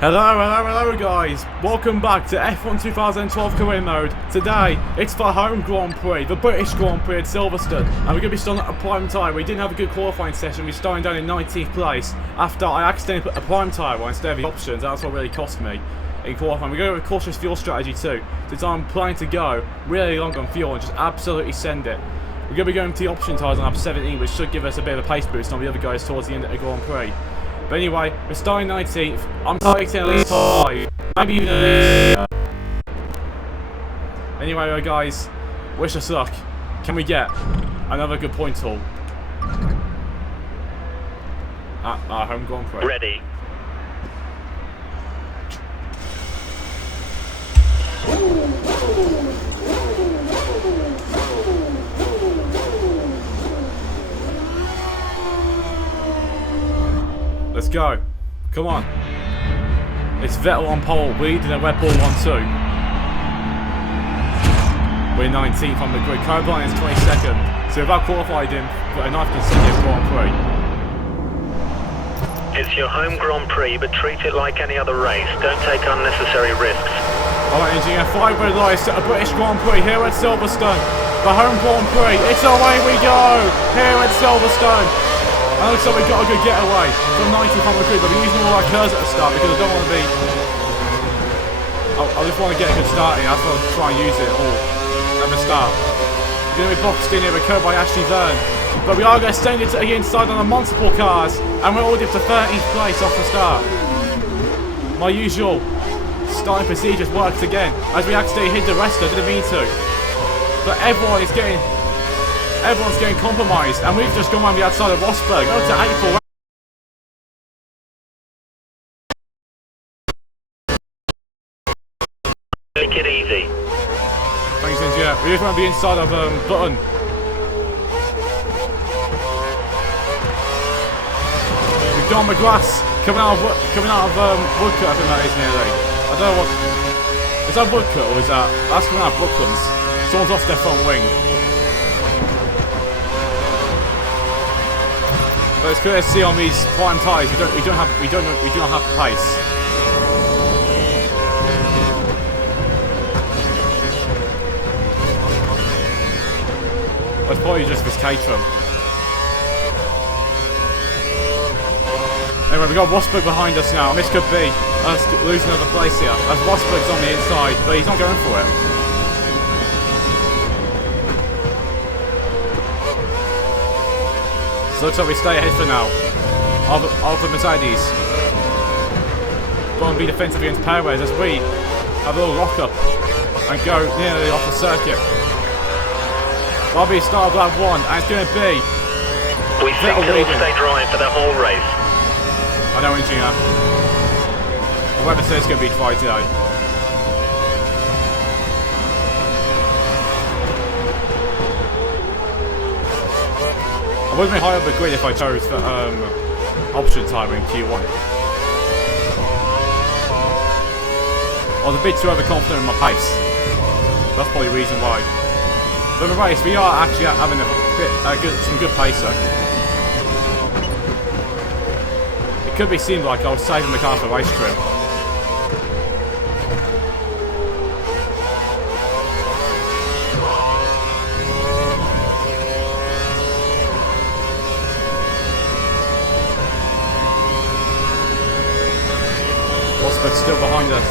Hello guys, welcome back to F1 2012 career mode. Today, it's the home Grand Prix, the British Grand Prix at Silverstone, and we're going to be starting at a prime tyre. We didn't have a good qualifying session, we're starting down in 19th place after I accidentally put a prime tyre on instead of the options. That's what really cost me in qualifying. We're going with a cautious fuel strategy too, since I'm planning to go really long on fuel and just absolutely send it. We're going to be going to the option tyres on lap 17, which should give us a bit of a pace boost on the other guys towards the end of the Grand Prix. But anyway, we're starting 19th. I'm targeting at least top 5. Maybe even at least. Anyway, guys, wish us luck. Can we get another good point haul at our home Grand Prix? Ready. Let's go. Come on. It's Vettel on pole, leading a Red Bull 1-2. We're 19th on the grid. Carabine is 22nd. So we've qualified him for a 9th consecutive Grand Prix. It's your home Grand Prix, but treat it like any other race. Don't take unnecessary risks. Alright, engineer, 5 red lights at a British Grand Prix here at Silverstone. The home Grand Prix. It's away we go! Here at Silverstone. And looks like we've got a good getaway from 90th on the grid. I've been using all our curves at the start because I don't want to be... I just want to get a good start in. I just want to try and use it all at the start. We're going to be boxed in here with a curve by Ashley Verne. But we are going to send it to the inside on the multiple cars. And we're already up to 13th place off the start. My usual starting procedures worked again. As we accidentally hit the rest, I didn't mean to. But everyone's getting compromised, and we've just gone around the outside of Rosberg. Go to April. Make it easy. Thanks, engineer. We just went the inside of Button. We've gone McGrath coming out of Woodcut. I think that is nearly. I don't know what. Is that Woodcut or is that's coming out of Brooklands? Someone's lost their front wing. But it's clear to see on these prime tyres we don't have the pace. It's probably just this Caterham. Anyway, we've got Rosberg behind us now. This could be us losing another place here. As Rosberg's on the inside, but he's not going for it. So looks like we stay ahead for now of the Mercedes. Go and be defensive against Perez as we have a little lock up and go nearly off the circuit. That'll be start of lap 1, and it's going to be We think it'll stay dry for the whole race. I know, engineer. The weather says it's going to be dry today. I would have been high up the grid if I chose the option tyre in Q1. I was a bit too overconfident in my pace. That's probably the reason why. But in the race, we are actually having some good pace though. It could be seemed like I was saving the car for race trim. Rosberg's still behind us.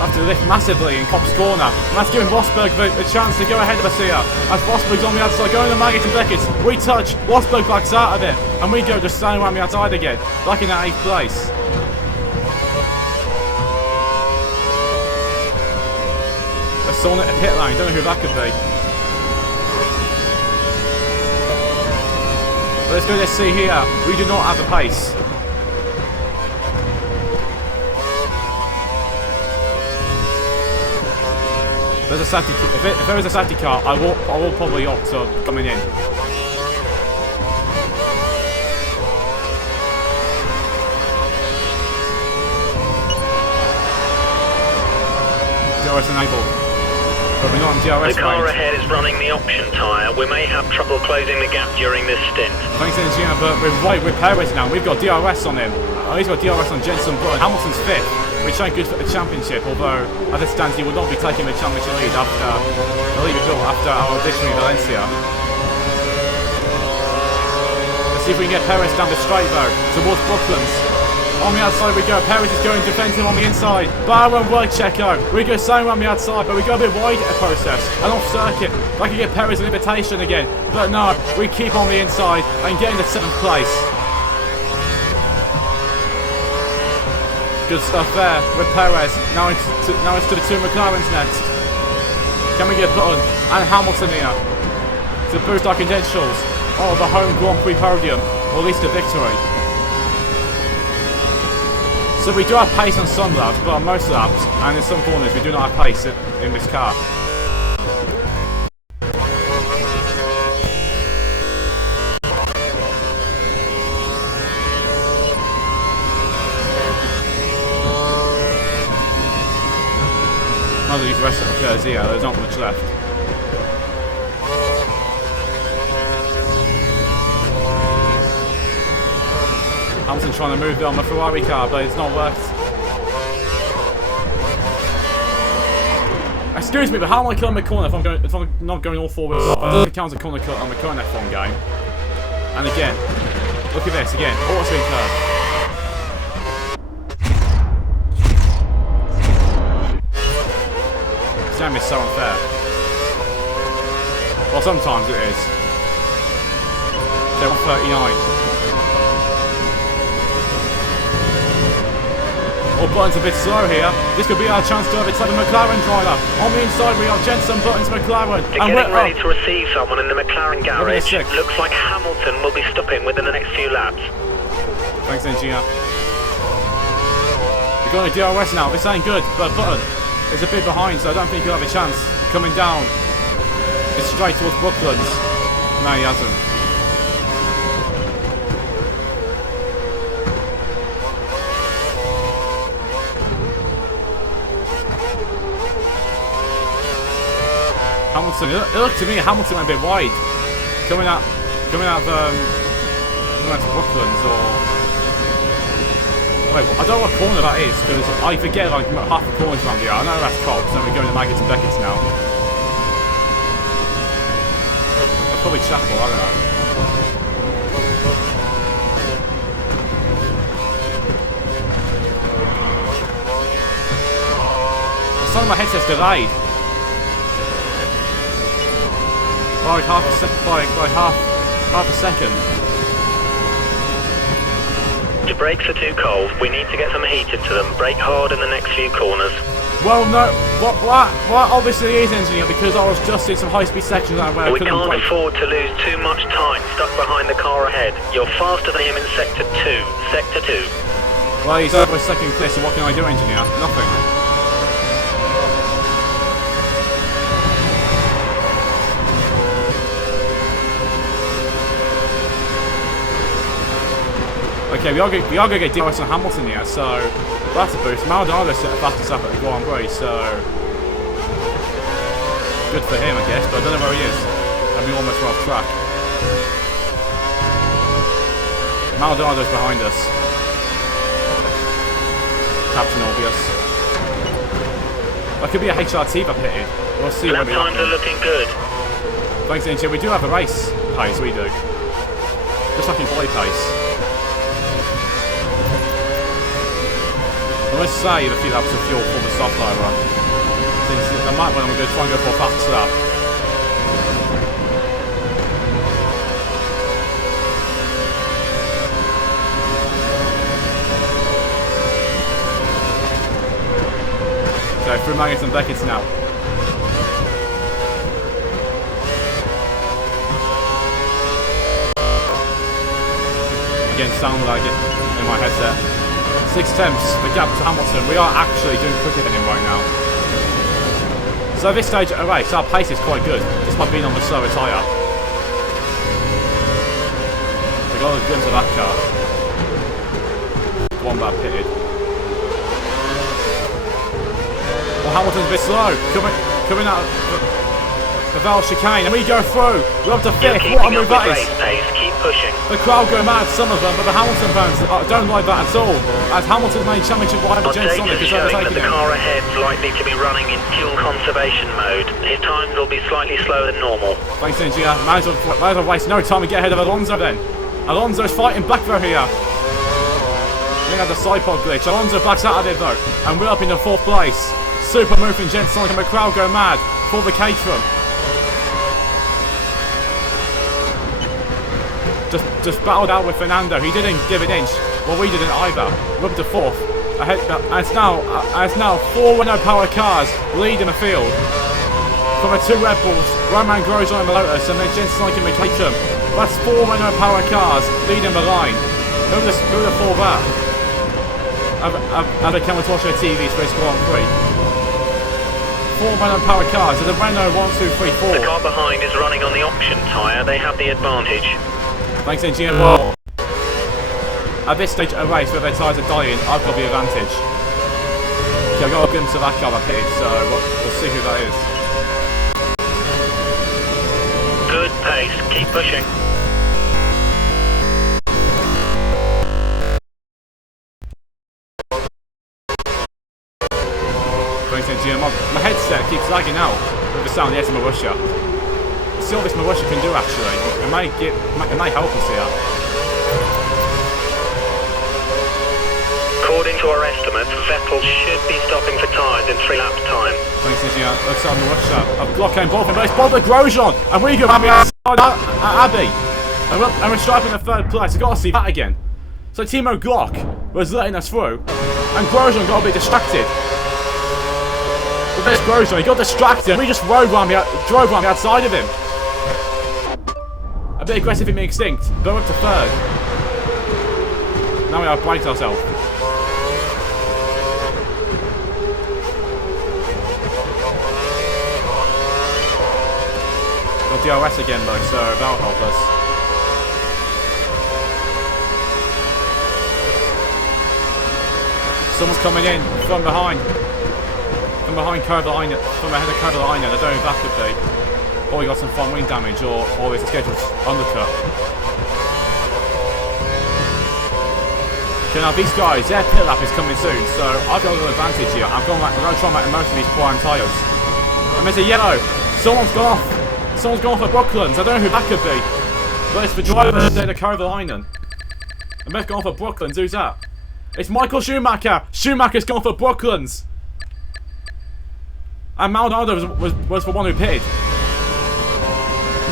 Have to lift massively in Copse Corner. And that's giving Rosberg the chance to go ahead of us here. As Rosberg's on the outside, going to Maggott and Beckett. We touch, Rosberg backs out of it. And we go just standing around the outside again. Back in that 8th place. There's someone at the pit lane, don't know who that could be. But let's go, let's see here. We do not have the pace. There's a safety. If there is a safety car, I will probably opt to coming in. DRS enabled. But we're not on DRS. The car ahead is running the option tyre. We may have trouble closing the gap during this stint. Thanks, engineer, but we're right with Perez now. We've got DRS on him. Oh, he's got DRS on Jenson Button. Hamilton's 5th, which ain't good for the championship, although as it stands he will not be taking the championship lead after our audition in Valencia. Let's see if we can get Perez down the straight though, towards Brooklands. On the outside we go, Perez is going defensive on the inside. Barrow right, Checo. We go same on the outside, but we go a bit wide at the process. And off circuit, I can get Perez an invitation again. But no, we keep on the inside and get into 7th place. Good stuff there with Perez. Now it's to the 2 McLarens next. Can we get Button and Hamilton here to boost our credentials of a home Grand Prix podium, or at least a victory? So we do have pace on some laps, but on most laps and in some corners we do not have pace in this car. None of these rest of the cars here, there's not much left. Hamilton trying to move it on the Ferrari car, but it's not worked. Excuse me, but how am I killing the corner if I'm not going all 4 wheels up? I don't count as a corner cut on the current F1 game. And again, look at this again, auto-speed curve. This game is so unfair. Well, sometimes it is. Okay, 139. Oh, Button's a bit slow here. This could be our chance to overtake the McLaren driver. On the inside we have Jenson Button's McLaren. They're getting ready to receive someone in the McLaren garage. Looks like Hamilton will be stopping within the next few laps. Thanks, engineer. We're going to DRS now. This ain't good, but Button is a bit behind, so I don't think he'll have a chance. Coming down. It's straight towards Brooklands. No, he hasn't. Hamilton, it looked to me Hamilton went a bit wide, coming out to Brooklands, or wait, I don't know what corner that is because I forget like half the corners around here. I know that's Cox, and we're going to Maggots and Beckett's now. That's probably Chapel, I don't know. Some of my headset's delayed. By half a second. Your brakes are too cold. We need to get some heat into them. Brake hard in the next few corners. Well, no. What obviously is engineer because I was just in some high-speed sections where I couldn't can't brake. afford to lose too much time stuck behind the car ahead. You're faster than him in Sector 2. Sector 2. Well, he's over a second clear, so what can I do, engineer? Nothing. Okay, we are going to get DRS on Hamilton here, so that's a boost. Maldonado set the fastest lap at the Grand Prix, so good for him, I guess, but I don't know where he is. And we almost were off track. Maldonado's behind us. Captain Obvious. That could be a HRT I've pitted. We'll see Lap when we times are looking good. Thanks, Incher. We do have a race pace, we do. Just like in volley pace. I must save a few laps of fuel for the soft tyre run. Since I might when I'm going to try and go for a fast lap. So through Maggots and Beckett's now. Again, sound like it in my headset. 6 tenths, the gap to Hamilton. We are actually doing quicker than him right now. So at this stage of the race, our pace is quite good, despite being on the slower tyre. We got the glimpse of that car. One back pitted. Well, Hamilton's a bit slow. Coming out of the Val chicane, and we go through. We're up to 5th. What a move that is. Pace. Keep pushing. The crowd go mad, some of them, but the Hamilton fans don't like that at all. As Hamilton's main championship rival, Our Jen Sonic, data's is showing that overtaking the him. car ahead's likely to be running in fuel conservation mode. His times will be slightly slower than normal. Thanks, Ninja. Might as well waste no time and get ahead of Alonso then. Alonso's fighting back for here. We had the side pod glitch. Alonso backs out of it though, and we're up in the 4th place. Super move from Jen Sonic and the crowd go mad for the Caterham. Just battled out with Fernando. He didn't give an inch. Well, we didn't either. We're up to 4th. Ahead, as now 4 Renault Power cars lead in the field. From the 2 Red Bulls, Roman Grosjean in the Lotus, and then Jen Sonic in the Caterham. That's 4 Renault Power cars leading the line. Who would have thought that? Have they come to watch their TVs for this Grand Prix? 4 Renault Power cars. There's a Renault 1, 2, 3, 4. The car behind is running on the option tyre. They have the advantage. Thanks, Engineer. Well, at this stage of the race, where their tyres are dying, I've got the advantage. Okay, I've got a glimpse of that car up here, so we'll see who that is. Good pace. Keep pushing. Thanks, Engineer. My headset keeps lagging out with the sound of the Marussia. See what this Marussia can do actually. It may help us here. According to our estimates, Vettel should be stopping for tyres in 3 laps' time. Thanks, Engineer. Looks like Marussia. I've blocked both, but it's bothered Grosjean, and we go outside Abbey. And we're striping the 3rd place. I've got to see that again. So Timo Glock was letting us through, and Grosjean got a bit distracted. But there's Grosjean, he got distracted, and we just drove around the outside of him. A bit aggressive in being extinct, but we're up to 3rd. Now we have braked ourselves. Got DRS again though, so that'll help us. Someone's coming in from behind. From ahead of Kovalainen. I don't know who that could be. Or he got some front wing damage, or it's a scheduled undercut. Okay, now these guys, their pit lap is coming soon, so I've got a little advantage here. I'm going to try and make the most of these prime tyres. And there's a yellow. Someone's gone off at Brooklands. I don't know who that could be. But it's the driver instead of Kovalainen. And they've gone for Brooklands. Who's that? It's Michael Schumacher. Schumacher's gone for Brooklands. And Maldonado was the one who pitted.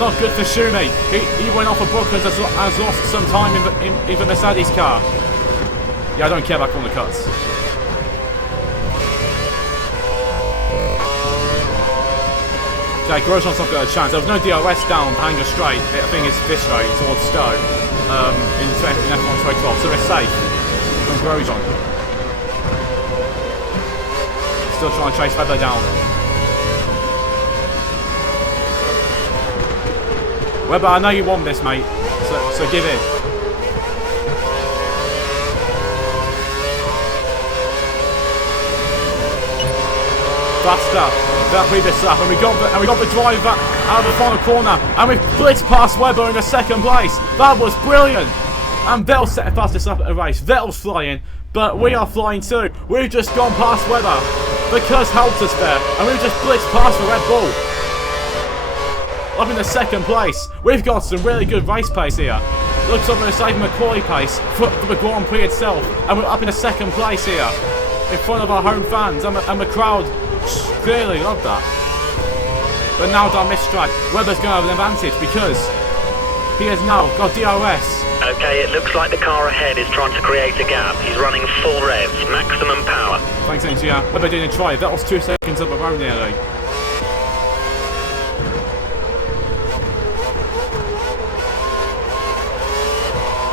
Not good for Schumi. He went off of Brooklands, has lost some time in the Mercedes car. Yeah, I don't care about corner cuts. Okay, Grosjean's not got a chance. There was no DRS down Hanger straight. I think it's this straight towards Stowe in F1 2012, so we're safe from Grosjean. Still trying to chase Webber down. Webber, I know you want this, mate, so give in. Faster than previous lap, and we got the driver out of the final corner, and we blitzed past Webber in the 2nd place. That was brilliant. And Vettel set the fastest lap at the race. Vettel's flying, but we are flying too. We've just gone past Webber. The curse helped us there, and we've just blitzed past the Red Bull. Up in the 2nd place. We've got some really good race pace here. Looks like we're saving McCoy pace for the Grand Prix itself, and we're up in the 2nd place here in front of our home fans, and the crowd clearly love that. But now down this track, Webber's going to have an advantage because he has now got DRS. Okay, it looks like the car ahead is trying to create a gap. He's running full revs, maximum power. Thanks, NGR. Webber didn't try. That was 2 seconds up the road nearly.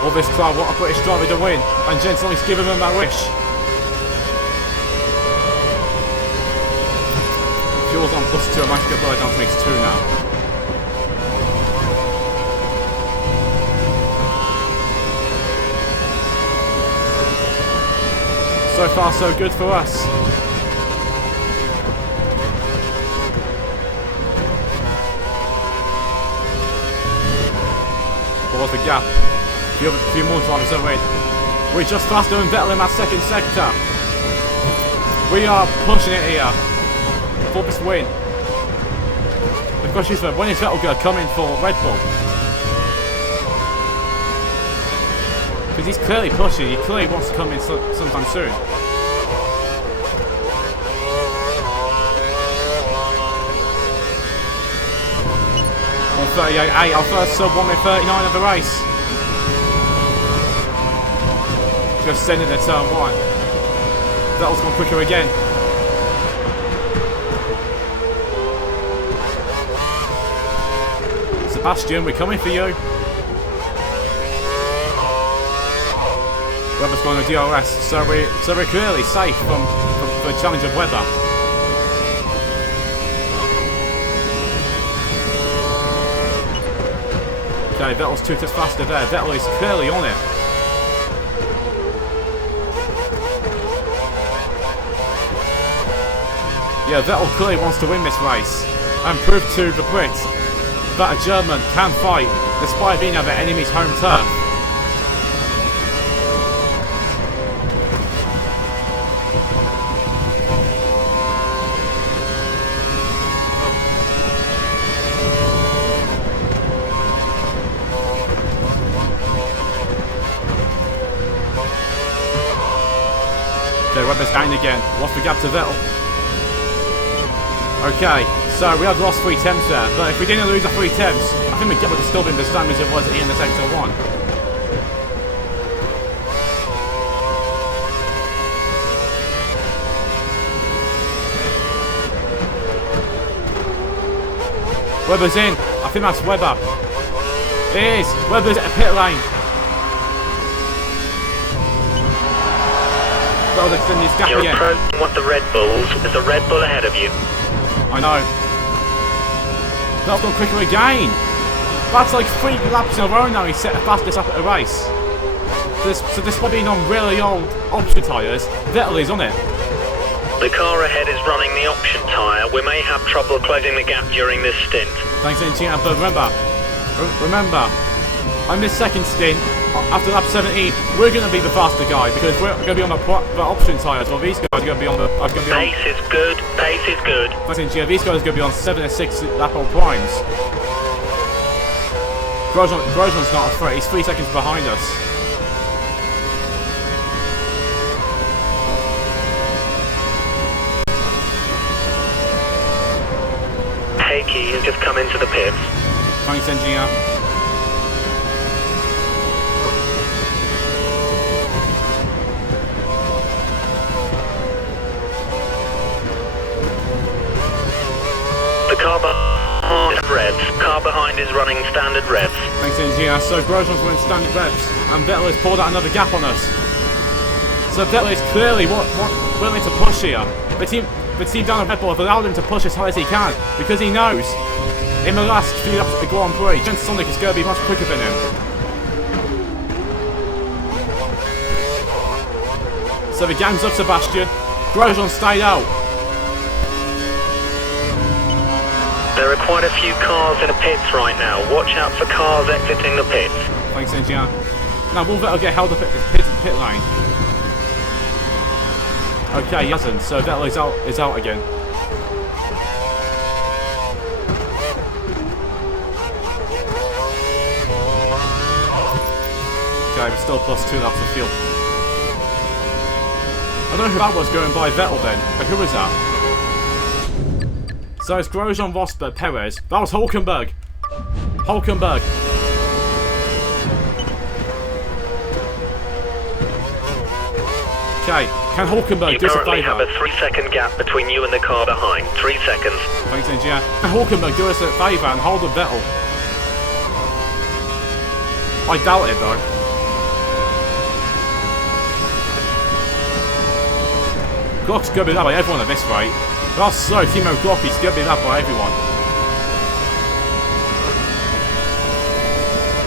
All this crowd want a British driver to win, and Jen Sonic's giving them that wish. Fuel's on +2, I might get blown down to mix 2 now. So far so good for us. was the gap. A few more drivers are in. We're just faster than Vettel in that second sector. We are pushing it here for this win. The question is, when is Vettel going to come in for Red Bull? Because he's clearly pushing. He clearly wants to come in sometime soon. On 38.8, our first sub 1 minute 39 of the race. Just sending the turn 1. Vettel's gone quicker again. Sebastian, we're coming for you. Webber's going to DRS, so we're clearly safe from the challenge of Webber. Okay, Vettel's 2 ticks faster there. Vettel is clearly on it. Yeah, Vettel clearly wants to win this race and prove to the Brits that a German can fight despite being at the enemy's home turf. Okay, Webber's down again. Lost the gap to Vettel. Okay, so we have lost 3 temps there, but if we didn't lose the 3 temps, I think the gap would have still been the same as it was in the sector 1. Webber's in. I think that's Webber. It is. Webber's at a pit lane. That was extending his gap You're again. approaching one of the Red Bulls. There's a Red Bull ahead of you. I know. That's gone quicker again. That's like 3 laps in a row now. He set the fastest up at the race. So despite being on really old option tyres, Vettel is on it. The car ahead is running the option tyre. We may have trouble closing the gap during this stint. Thanks, engineer. But remember, on this second stint, after lap 17, we're going to be the faster guy because we're going to be on the option tyres, while these guys are going to be on the. Pace is good. Pace is good. Thanks, engineer. These guys are going to be on 7 and 6 lap old primes. Grosjean's not afraid. He's 3 seconds behind us. Heikki has just come into the pits. Thanks, engineer. The car behind revs. Car behind is running standard revs. Thanks, engineer. So Grosjean's running standard revs, and Vettel has pulled out another gap on us. So Vettel is clearly willing to push here. The team down at Red Bull have allowed him to push as hard as he can because he knows in the last few laps of the Grand Prix, Jensen Sonic is going to be much quicker than him. So the gang's up Sebastian. Grosjean stayed out. There are quite a few cars in the pits right now. Watch out for cars exiting the pits. Thanks, engineer. Now will Vettel get held up at the pit lane? Okay, he hasn't, so Vettel is out again. Okay, we're still plus 2 laps of fuel. I don't know who that was going by Vettel then, but who was that? So it's Grosjean, Rosberg, Perez. That was Hulkenberg. Hulkenberg. Okay, can Hulkenberg do us a favour? You currently have a 3-second gap between you and the car behind. 3 seconds. Thanks, engineer. Can Hulkenberg do us a favour and hold the Vettel? I doubt it though. Glock's going to be that by everyone at this rate. That's slow, Timo Glock is going to be that by everyone.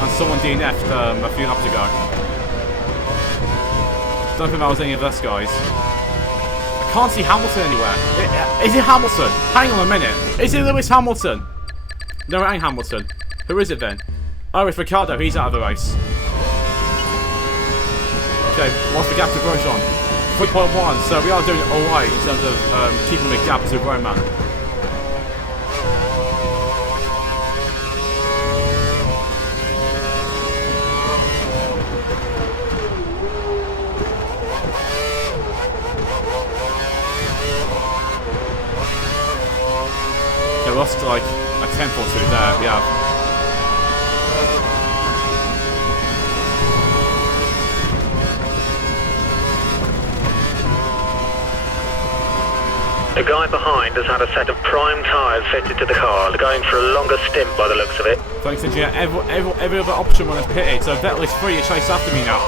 And someone DNF'd a few laps ago. Don't think that was any of us guys. I can't see Hamilton anywhere. Is it Hamilton? Hang on a minute. Is it Lewis Hamilton? No, it ain't Hamilton. Who is it then? Oh, it's Ricciardo. He's out of the race. Okay, what's the gap to Grosjean? 3.1, so we are doing it alright in terms of keeping the gap to Roman. Okay, we lost like a tenth or two there, we have. The guy behind has had a set of prime tyres fitted to the car. They're going for a longer stint by the looks of it. Thanks, engineer. Every other option when I've pitted, so Vettel is free to chase after me now.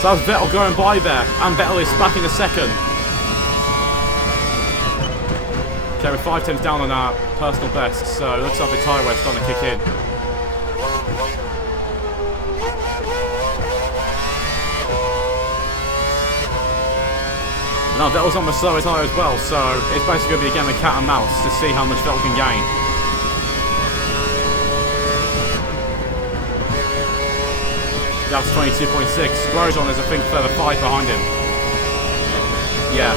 So that's Vettel going by there, and Vettel is back in the second. Okay, we're 5 tenths down on our personal best, so it looks like the tyre wear's starting to kick in. Now Vettel's on the slower tyre as well, so it's basically going to be a game of cat and mouse to see how much Vettel can gain. That's 22.6. Grosjean is, I think, further 5 behind him. Yeah.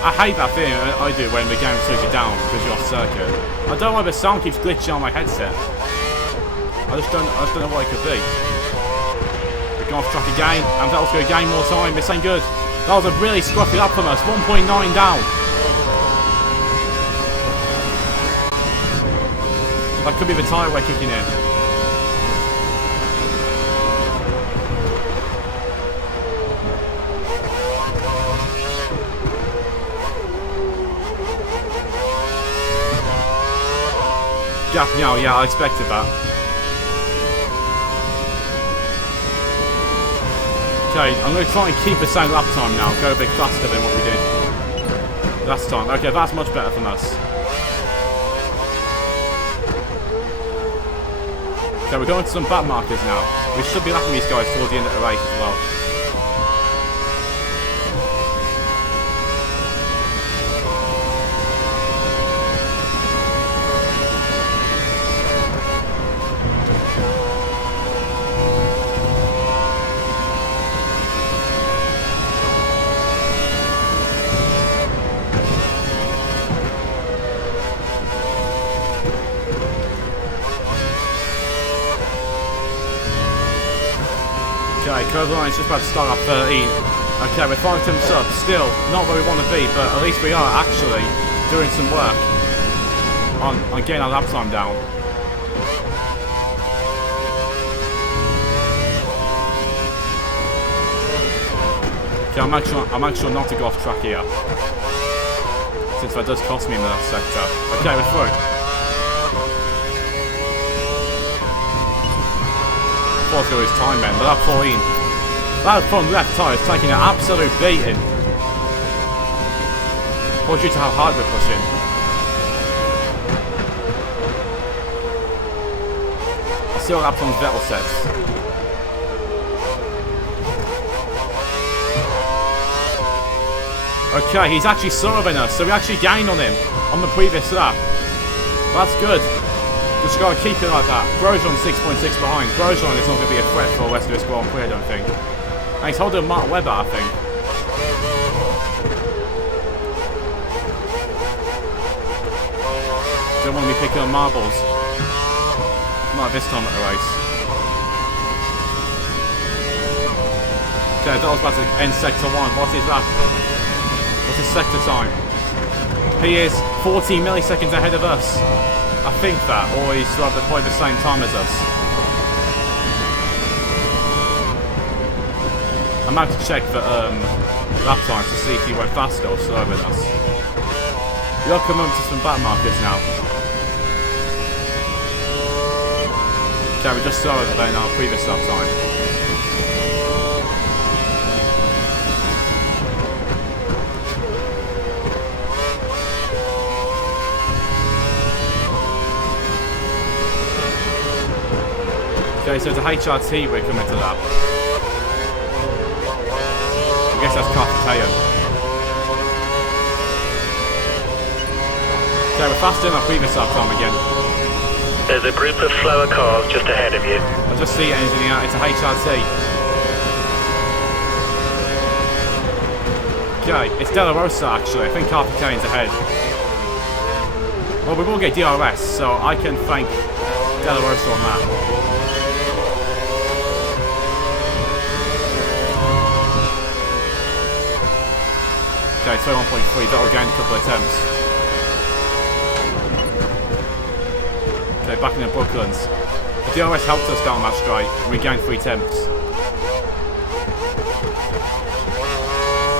I hate that thing I do when the game slows you down because you're off circuit. I don't know why the sound keeps glitching on my headset. I just don't know what it could be. We're going off track again, and Vettel's going to gain more time. This ain't good. That was a really scruffy up from us. 1.9 down. That could be the tyre wear kicking in. Gap now, yeah, I expected that. Okay, I'm going to try and keep the same lap time now. Go a bit faster than what we did last time. Okay, that's much better from us. Okay, we're going to some back markers now. We should be lapping these guys towards the end of the race as well. Okay, curve line is just about to start at 13. Okay, we're 5 tenths up. Still, not where we want to be, but at least we are actually doing some work on getting our lap time down. Okay, I'm actually not to go off track here, since that does cost me in the last sector. Okay, we're through. 4 through his time then, but that 14. That front left tyre is taking an absolute beating. All due to how hard we're pushing. I'll see what happens on Vettel sets. Okay, he's actually slower than us, so we actually gained on him on the previous lap. That's good. Just gotta keep it like that. Grosjean 6.6 behind. Grosjean is not going to be a threat for the rest of this Grand Prix, I don't think. And he's holding Mark Webber, I think. Don't want to be picking on marbles. Not this time at the race. Okay, that was about to end sector 1. What is that? What's his sector time? He is 14 milliseconds ahead of us. I think that, or he's like probably the same time as us. I'm about to check the lap time to see if he went faster or slower than us. We are coming to some back markers now. Okay, we just saw it in our previous lap time. Okay, so it's a HRT we're coming to lap. I guess that's Carthagena. Okay, we're faster than our previous lap time again. There's a group of slower cars just ahead of you. I just see it exiting out. It's a HRT. Okay, it's De La Rosa actually. I think Carthagena's ahead. Well, we will get DRS, so I can thank De La Rosa on that. Okay, 21.3. That'll gain a couple of attempts. Okay, back in the Brooklands. The DRS helped us down that straight, and we gained 3 attempts.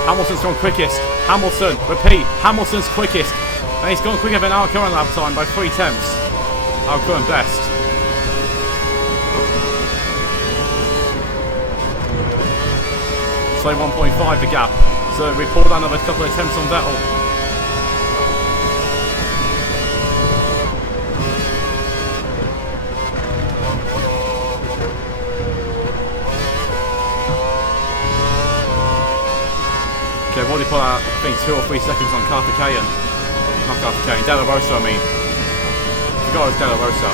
Hamilton's gone quickest. Hamilton, repeat, Hamilton's quickest. And he's gone quicker than our current lap time by 3 attempts. Our current best. So 1.5 the gap. So we pulled down another couple of attempts on Vettel. Okay, I've already put out, I think, 2 or 3 seconds on Carthagena. Not Carthagena, De La Rosa, I mean. I forgot it was De La Rosa.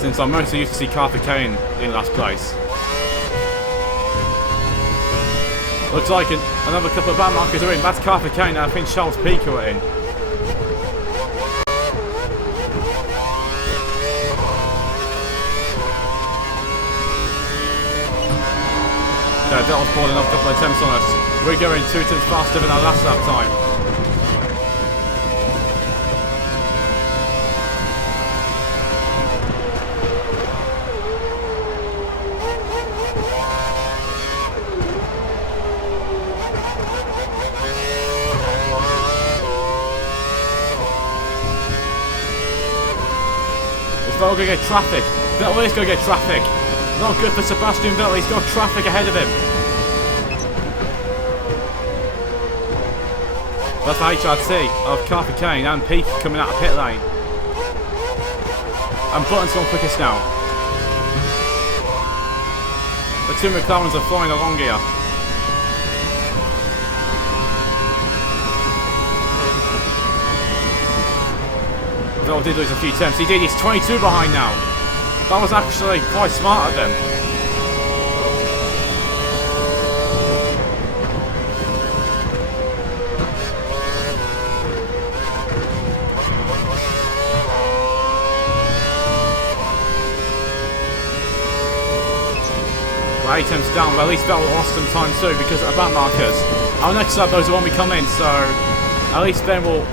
Since I'm mostly used to see Carthagena in last place. Looks like another couple of bad markers are in. That's Carthagena, I think Charles Pico are in. Okay, that was poured another couple of attempts on us. We're going 2 attempts faster than our last lap time. Vettel gonna get traffic. Vettel is gonna get traffic. Not good for Sebastian Vettel. He's got traffic ahead of him. That's the HRT of Carthagena and Peak coming out of pit lane. And Button's gone quickest now. The 2 McLarens are flying along here. Vettel did lose a few attempts. He did. He's 22 behind now. That was actually quite smart of them. Well, 8 attempts down, but at least Vettel lost some time too because of back markers. Our next lap, those are when we come in, so at least then we'll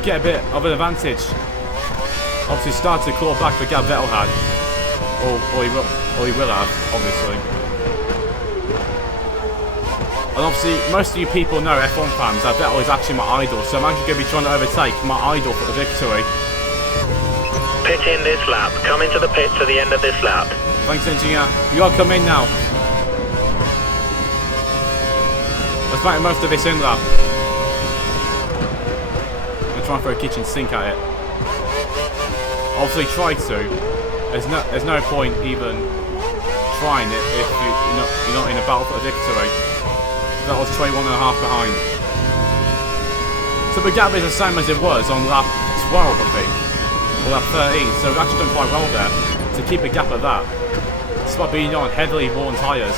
get a bit of an advantage. Obviously start to claw back the gap Vettel had. Or he will have, obviously. And obviously, most of you people know, F1 fans, that Vettel is actually my idol, so I'm actually going to be trying to overtake my idol for the victory. Pit in this lap. Come into the pit to the end of this lap. Thanks, engineer. You gotta come in now. Let's make most of this in lap. I'm going to try and throw a kitchen sink at it. Obviously try to. There's no point even trying it if you're not in a battle for a victory. That was 21.5 behind. So the gap is the same as it was on lap 12, I think. Or lap 13, so we've actually done quite well there to keep a gap of that. Despite being on heavily worn tyres.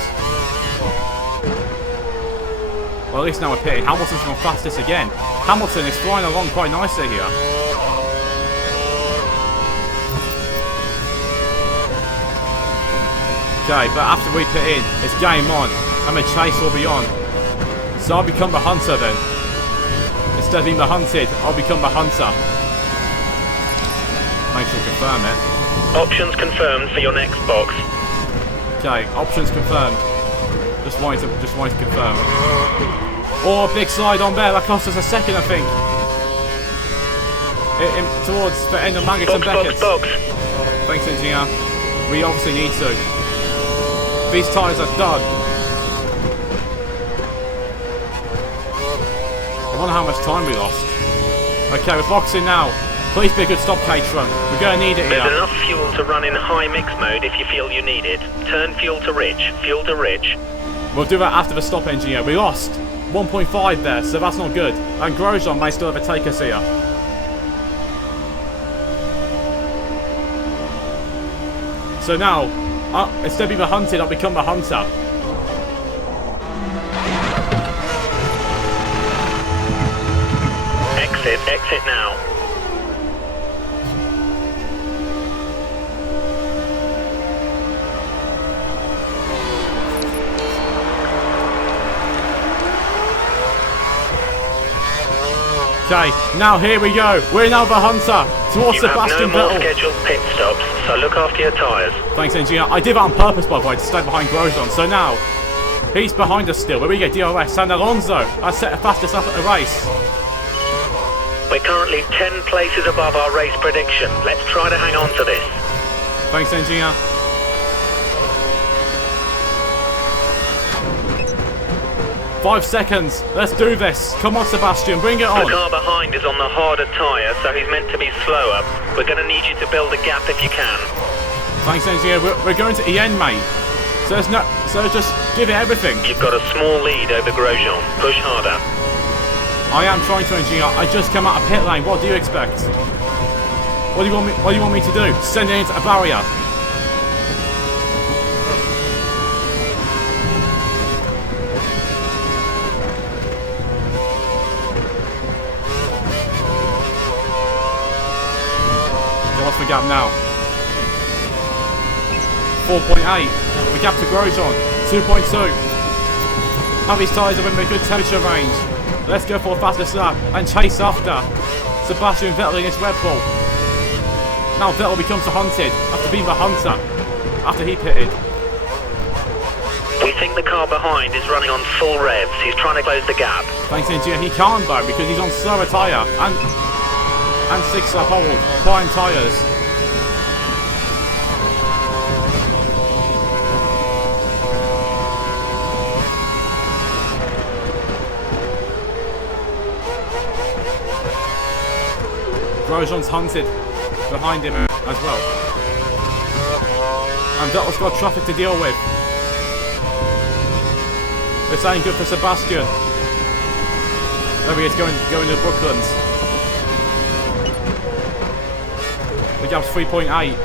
Well, at least now we're pitting. Hamilton's gone fastest again. Hamilton is flying along quite nicely here. Okay, but after we put in, it's game on, and the chase will be on. So I'll become the hunter then. Instead of being the hunted, I'll become the hunter. Make sure to confirm it. Options confirmed for your next box. Okay, options confirmed. Just wanted to confirm. Oh, big slide on there. That cost us a second, I think. Towards the end of Maggots and Beckett. Box. Thanks, engineer. We obviously need to. These tyres are done. I wonder how much time we lost. Okay, we're boxing now. Please be a good stop, Caterham. We're going to need it here. There's enough fuel to run in high mix mode if you feel you need it. Turn fuel to rich. Fuel to rich. We'll do that after the stop, engineer. We lost 1.5 there, so that's not good. And Grosjean may still overtake us here. So now, instead of being the hunted, I'll become the hunter. Exit now. Okay, now here we go. We're now the hunter towards Sebastian You have no more Vettel. scheduled pit stops, so look after your tyres. Thanks, engineer. I did that on purpose, by the way, to stay behind Grosjean. So now, he's behind us still. Where we get DRS and Alonso has set the fastest up at the race. We're currently 10 places above our race prediction. Let's try to hang on to this. Thanks, engineer. Five seconds. Let's do this. Come on, Sebastian. Bring it The on. car behind is on the harder tyre, so he's meant to be slower. We're going to need you to build a gap if you can. Thanks, engineer. We're going to the end, mate. So just give it everything. You've got a small lead over Grosjean. Push harder. I am trying to, engineer. I just come out of pit lane. What do you expect? What do you want me to do? Send it into a barrier. What's the gap now? 4.8. The gap to Grosjean. 2.2. Have these tyres are in a good temperature range. Let's go for a fastest lap and chase after Sebastian Vettel in his Red Bull. Now Vettel becomes the hunted after being the hunter after he pitted. We think the car behind is running on full revs. He's trying to close the gap. Thanks, engineer. He can't though because he's on slower tyre and 6 lap old prime tyres. Grosjean's hunted behind him as well. And Vettel's got traffic to deal with. It's ain't good for Sebastian. There he is going to Brooklands. The gap's 3.8.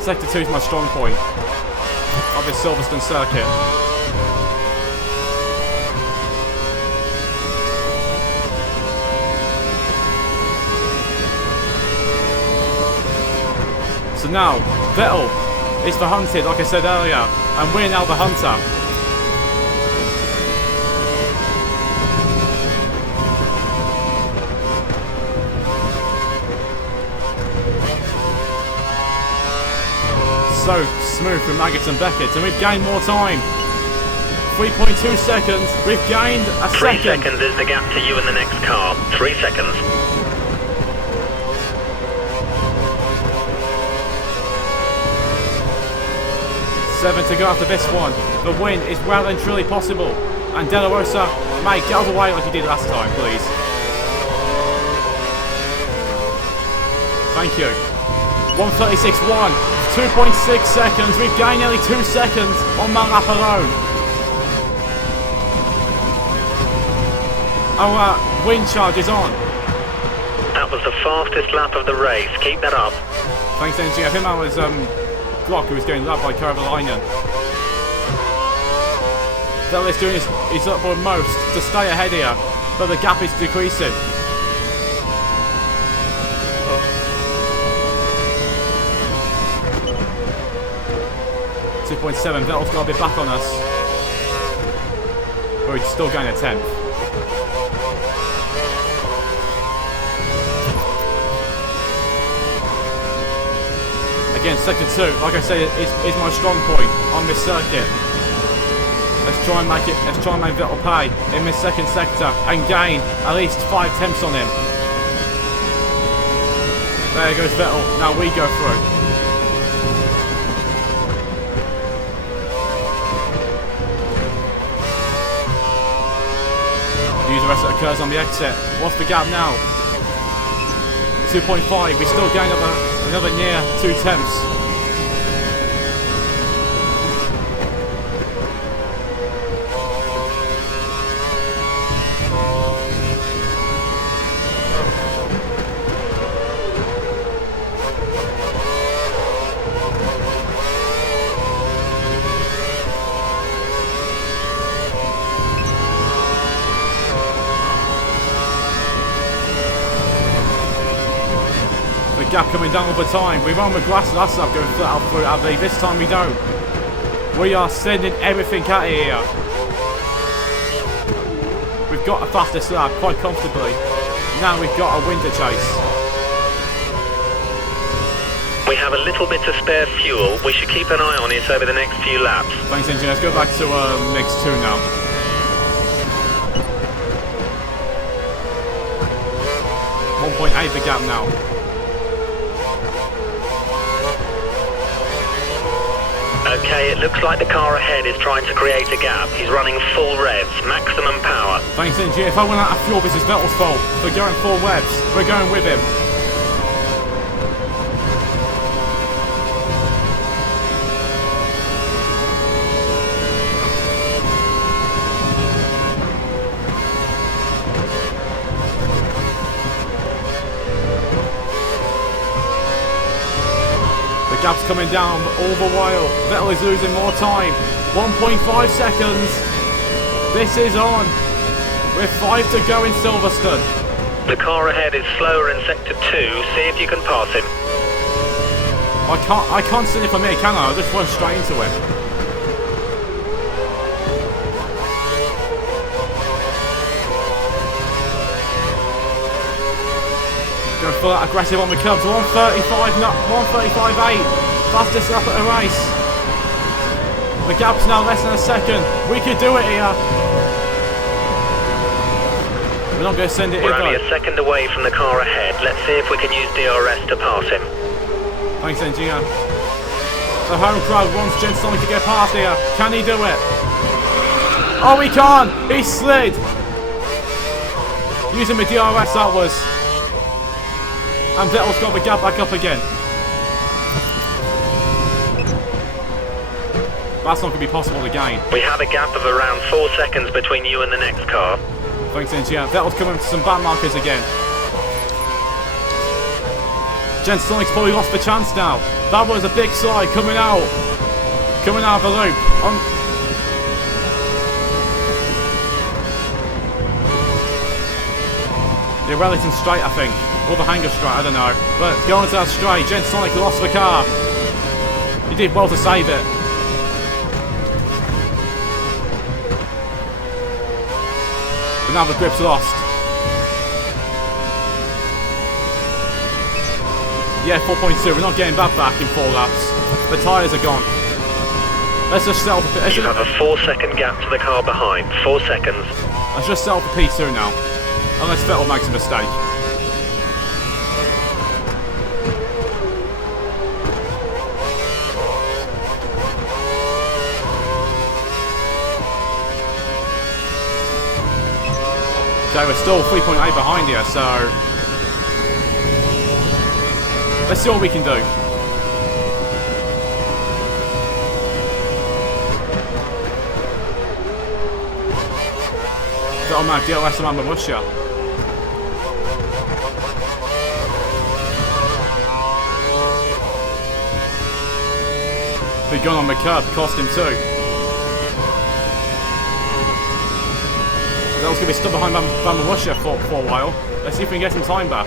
Sector 2 is my strong point of this Silverstone circuit. So now, Vettel is the hunted, like I said earlier, and we're now the hunter. So smooth from Maggots and Beckett, and we've gained more time. 3.2 seconds, we've gained a 3 second. seconds is the gap to you in the next car. 3 seconds. Seven to go after this one. The win is well and truly possible. And De La Rosa, mate, get out of the way like you did last time, please. Thank you. 1:36.1. 2.6 seconds. We've gained nearly 2 seconds on that lap alone. Our wind charge is on. That was the fastest lap of the race. Keep that up. Thanks, NG. I think that was Glock who was getting lapped by Carolina. Vettel is doing his utmost to stay ahead here, but the gap is decreasing. .7, Vettel's got a bit back on us. But he's still going a 10th. Again, sector 2, like I say, is my strong point on this circuit. Let's try and make Vettel pay in this second sector and gain at least 5 tenths on him. There goes Vettel. Now we go through. Use the rest that occurs on the exit. What's the gap now? 2.5. We still gain another near 2/10. Gap coming down all the time. We run with grass last lap going flat out through Abbey. This time we don't. We are sending everything at it here. We've got a fastest lap quite comfortably. Now we've got a win to chase. We have a little bit of spare fuel. We should keep an eye on it over the next few laps. Thanks, engineer. Let's go back to mix 2 now. .8 the gap now. Okay, it looks like the car ahead is trying to create a gap. He's running full revs, maximum power. Thanks, engineer. If I went out of fuel, this is Vettel's fault. We're going full revs. We're going with him. The gap's coming down all the while. Vettel is losing more time. 1.5 seconds. This is on. We're 5 to go in Silverstone. The car ahead is slower in sector 2. See if you can pass him. I can't sit it for me, can I? I'll just run straight into him. Going full out aggressive on the curbs. 135, not 135.8. Fastest lap at the race. The gap's now less than a second. We could do it here. We're not going to send it in. We're only a second away from the car ahead. Let's see if we can use DRS to pass him. Thanks, engineer. The home crowd wants Gensonic to get past here. Can he do it? Oh, he can't. He slid. Using the DRS that was. And Vettel's got the gap back up again. That's not going to be possible again. We have a gap of around 4 seconds between you and the next car. Thanks, engineer. Vettel's coming to some bad markers again. Gensonic's probably lost the chance now. That was a big slide coming out. Coming out of the loop. The Wellington straight, I think. Or the Hanger straight, I don't know. But going to that straight, Gensonic lost the car. He did well to save it. But now the grip's lost. Yeah, 4.2. We're not getting that back in 4 laps. The tyres are gone. Let's just settle for... You have a 4-second gap to the car behind. 4 seconds. Let's just settle for P2 now. Unless Vettel makes a mistake. Okay, we're still 3.8 behind here, so... let's see what we can do. That'll make DRS around Russia. Big gun on the curb, cost him too. That was going to be stuck behind Van Russia for a while. Let's see if we can get some time back.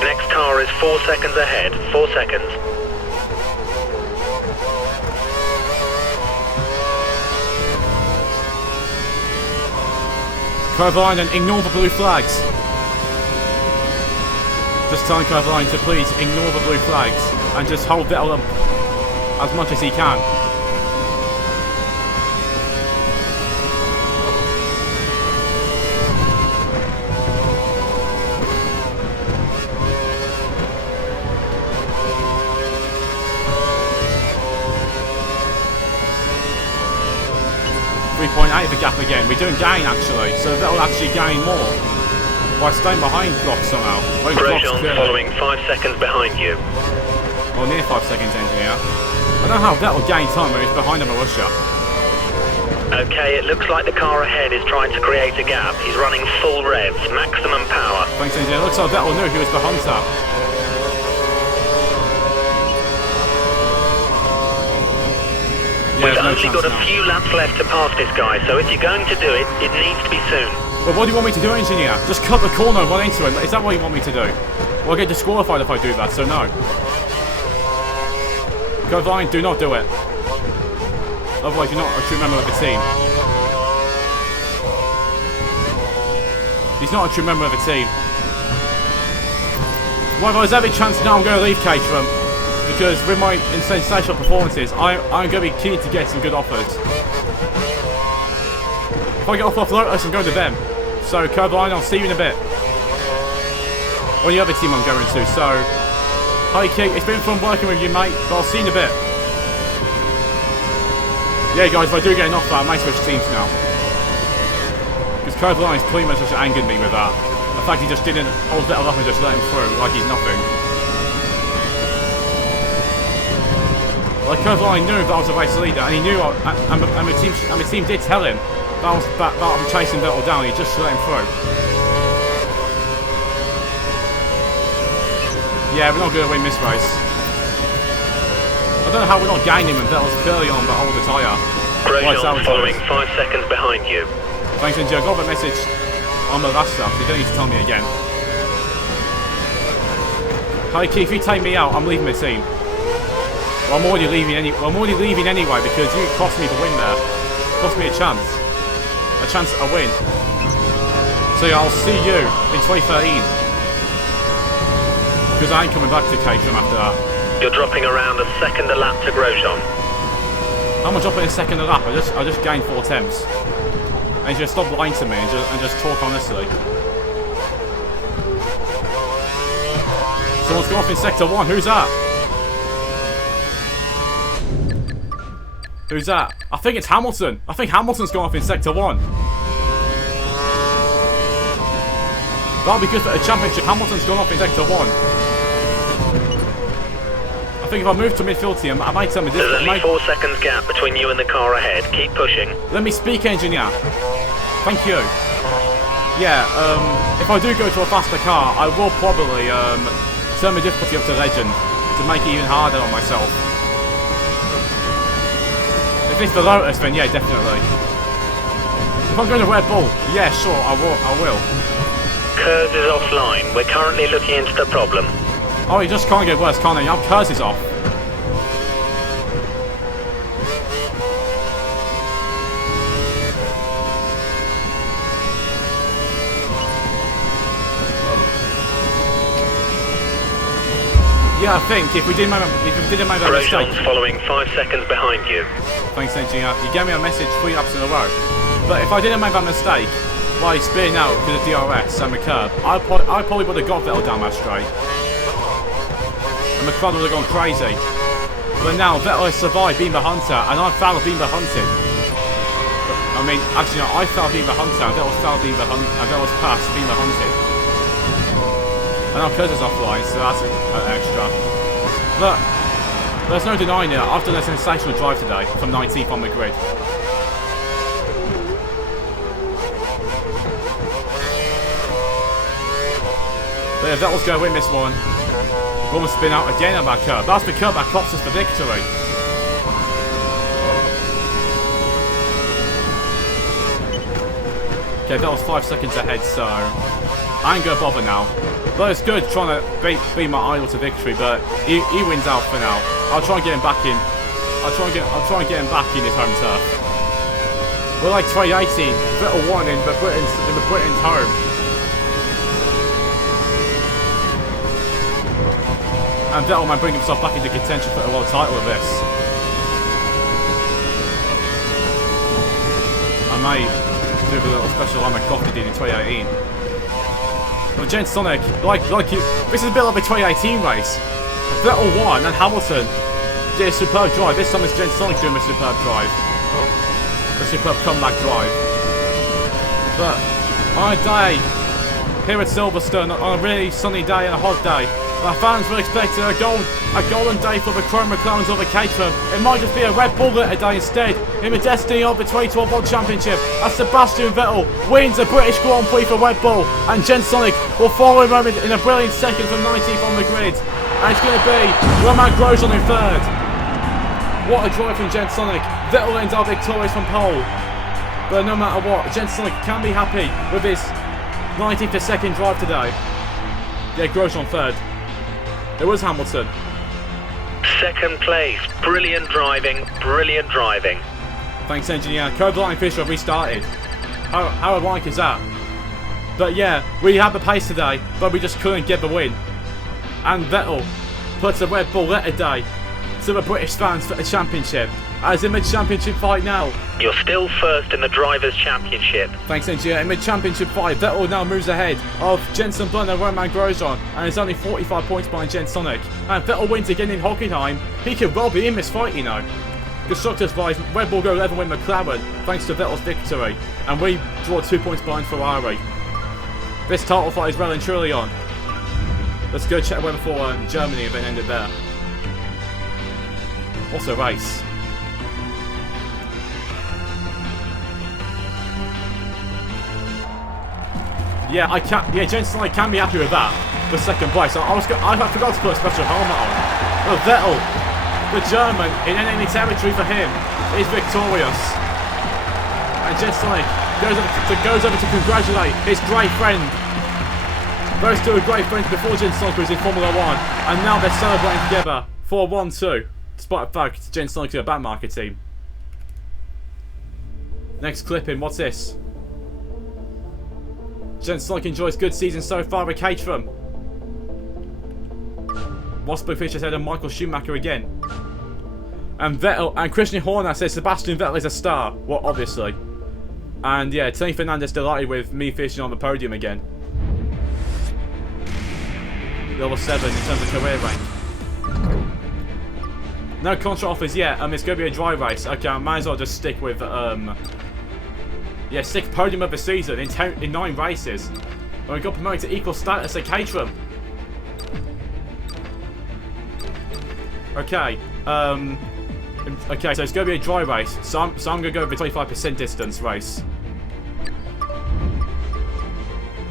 Next car is 4 seconds ahead. 4 seconds. Kovalainen, ignore the blue flags. Just telling Kovalainen to please ignore the blue flags and just hold Vettel up as much as he can. 3.8 of the gap again. We don't gain actually, so Vettel will actually gain more by staying behind Glock somehow. Grosjean following 5 seconds behind you. Or near 5 seconds, engineer. I don't know how Vettel gained time when he's behind him, Marussia. Okay, it looks like the car ahead is trying to create a gap. He's running full revs, maximum power. Thanks, engineer. Looks like Vettel knew he was behind Hunter. We've only got a few laps left to pass this guy, so if you're going to do it, it needs to be soon. Well, what do you want me to do, engineer? Just cut the corner and run into him. Is that what you want me to do? Well, I'll get disqualified if I do that, so no. Go blind, do not do it. Otherwise, you're not a true member of the team. He's not a true member of the team. Well, there's every chance now I'm going to leave Caterham. Because with my sensational performances, I'm going to be keen to get some good offers. If I get off Lotus, I'm going to them. So, Curbline, I'll see you in a bit. Or the other team I'm going to, so... Hi, Keith, it's been fun working with you, mate, but I'll see you in a bit. Yeah, guys, if I do get an offer, I may switch teams now. Because Curbline pretty much just angered me with that. The fact he just didn't hold Vettel up and just let him through like he's nothing. Like Curbline knew that I was a race leader, and he knew, and the team did tell him that I'm chasing Vettel down. He just let him through. Yeah, we're not going to win this race. I don't know how we're not gaining when Vettel's clearly on the older tyre. Grosjean following 5 seconds behind you. Thanks, Indy. I got the message on the last stuff, so you don't need to tell me again. Hi, Keith, if you take me out, I'm leaving the team. Well, I'm already leaving anyway because you cost me the win there. Cost me a chance at a win. So yeah, I'll see you in 2013. Because I ain't coming back to Caterham after that. You're dropping around a second a lap to Grosjean. How am I dropping a second a lap? I just gained 4 attempts. And just stop lying to me and just talk honestly. Someone's gone off in sector 1. Who's that? Who's that? I think it's Hamilton. I think Hamilton's gone off in sector 1. That'll be good for the championship. Hamilton's gone off in sector 1. I think if I move to midfield team, I might tell me this. There's only 4 seconds gap between you and the car ahead. Keep pushing. Let me speak, engineer. Thank you. Yeah, if I do go to a faster car, I will probably turn the difficulty up to legend to make it even harder on myself. If it's the Lotus, then yeah, definitely. If I'm going to Red Bull, yeah, sure, I will. Kurz is offline. We're currently looking into the problem. Oh, it just can't get worse, can't it? Now Kurz is off. Yeah, I think if we didn't make that mistake. Grosjean's following 5 seconds behind you. Thanks, engineer. You gave me a message 3 laps in a row. But if I didn't make that mistake, by spinning out because of DRS and the curb, I probably would have got Vettel down that straight. And McLaren would have gone crazy. But now Vettel has survived being the hunter, and I failed being the hunted. I mean, actually, no, I failed being the hunter, and Vettel's failed being the hunted, and Vettel's passed being the hunted. And now Kurz is offline, so that's an extra. But there's no denying it. I've done a sensational drive today from 19th on the grid. But yeah, Vettel's going to win this one. We're almost spin out again on that curb. That's the curb that costs us the victory. Okay, Vettel's 5 seconds ahead, so I ain't gonna bother now. But it's good trying to beat my idol to victory, but he wins out for now. I'll try and get him back in. I'll try and get him back in his home turf. We're like 2018. Vettel won in the Britain's home. And Vettel might bring himself back into contention for the world title of this. I may do a little special like McCoffey did in 2018. But Jens Sonic, this is a bit like a 2018 race. Vettel won and Hamilton did a superb drive. This time it's Jens Sonic doing a superb drive. the superb comeback drive. But on a day here at Silverstone, on a really sunny day and a hot day, our fans were expecting a golden day for the Chrome McLarens over Caterham. It might just be a Red Bull a day instead, in the destiny of the 2012 World Championship, as Sebastian Vettel wins the British Grand Prix for Red Bull, and Gensonic will follow him in a brilliant second from 19th on the grid. And it's going to be Romain Grosjean in third. What a drive from Gensonic. Vettel ends up victorious from pole. But no matter what, Gensonic can be happy with his 19th to second drive today. Yeah, Grosjean third. It was Hamilton. Second place. Brilliant driving. Brilliant driving. Thanks, engineer. Kovalainen Fisher restarted. How ironic is that? But yeah, we had the pace today, but we just couldn't get the win. And Vettel puts a Red Bull letter day to the British fans for the championship. As in the championship fight now. You're still first in the Drivers' Championship. Thanks, engineer. In the championship fight, Vettel now moves ahead of Jenson Button and Romain Grosjean, and is only 45 points behind Gensonic. And Vettel wins again in Hockenheim. He could well be in this fight, you know. Constructors-wise, Red Bull go level with McLaren thanks to Vettel's victory, and we draw 2 points behind Ferrari. This title fight is well and truly on. Let's go check the weather for Germany and then end it there. Also race. Yeah, Jenson, I can be happy with that. The second place. I forgot to put a special helmet on. But Vettel, the German, in enemy territory for him, is victorious. And Jenson goes over to congratulate his great friend. Those two are great friends before Jenson was in Formula 1, and now they're celebrating together for 1-2, despite the fact Jenson is a bad market team. Next clip in, what's this? Gensonic enjoys good season so far with Caterham. Rosberg finishes ahead of Michael Schumacher again. And Vettel and Christian Horner says Sebastian Vettel is a star. Well, obviously. And yeah, Tony Fernandez delighted with me finishing on the podium again. Level 7 in terms of career rank. No contract offers yet. It's going to be a dry race. Okay, I might as well just stick with yeah, 6th podium of the season in 9 races. And we got promoted to equal status at Caterham. Okay. Okay, so it's going to be a dry race. So I'm going to go with a 25% distance race.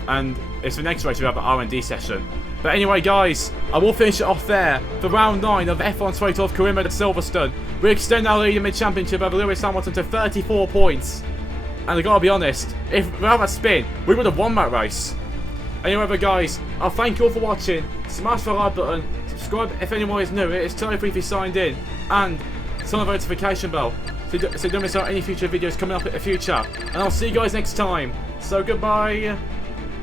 And it's the next race we have an R&D session. But anyway, guys, I will finish it off there for round 9 of F1 2012 Career Mode at Silverstone. We extend our lead in mid-championship over Lewis Hamilton to 34 points. And I gotta be honest, if without that spin, we would have won that race. Anyway, guys, I'll thank you all for watching. Smash the like button, subscribe if anyone is new. It is totally free if you signed in, and turn on the notification bell so you don't miss out any future videos coming up in the future. And I'll see you guys next time. So goodbye.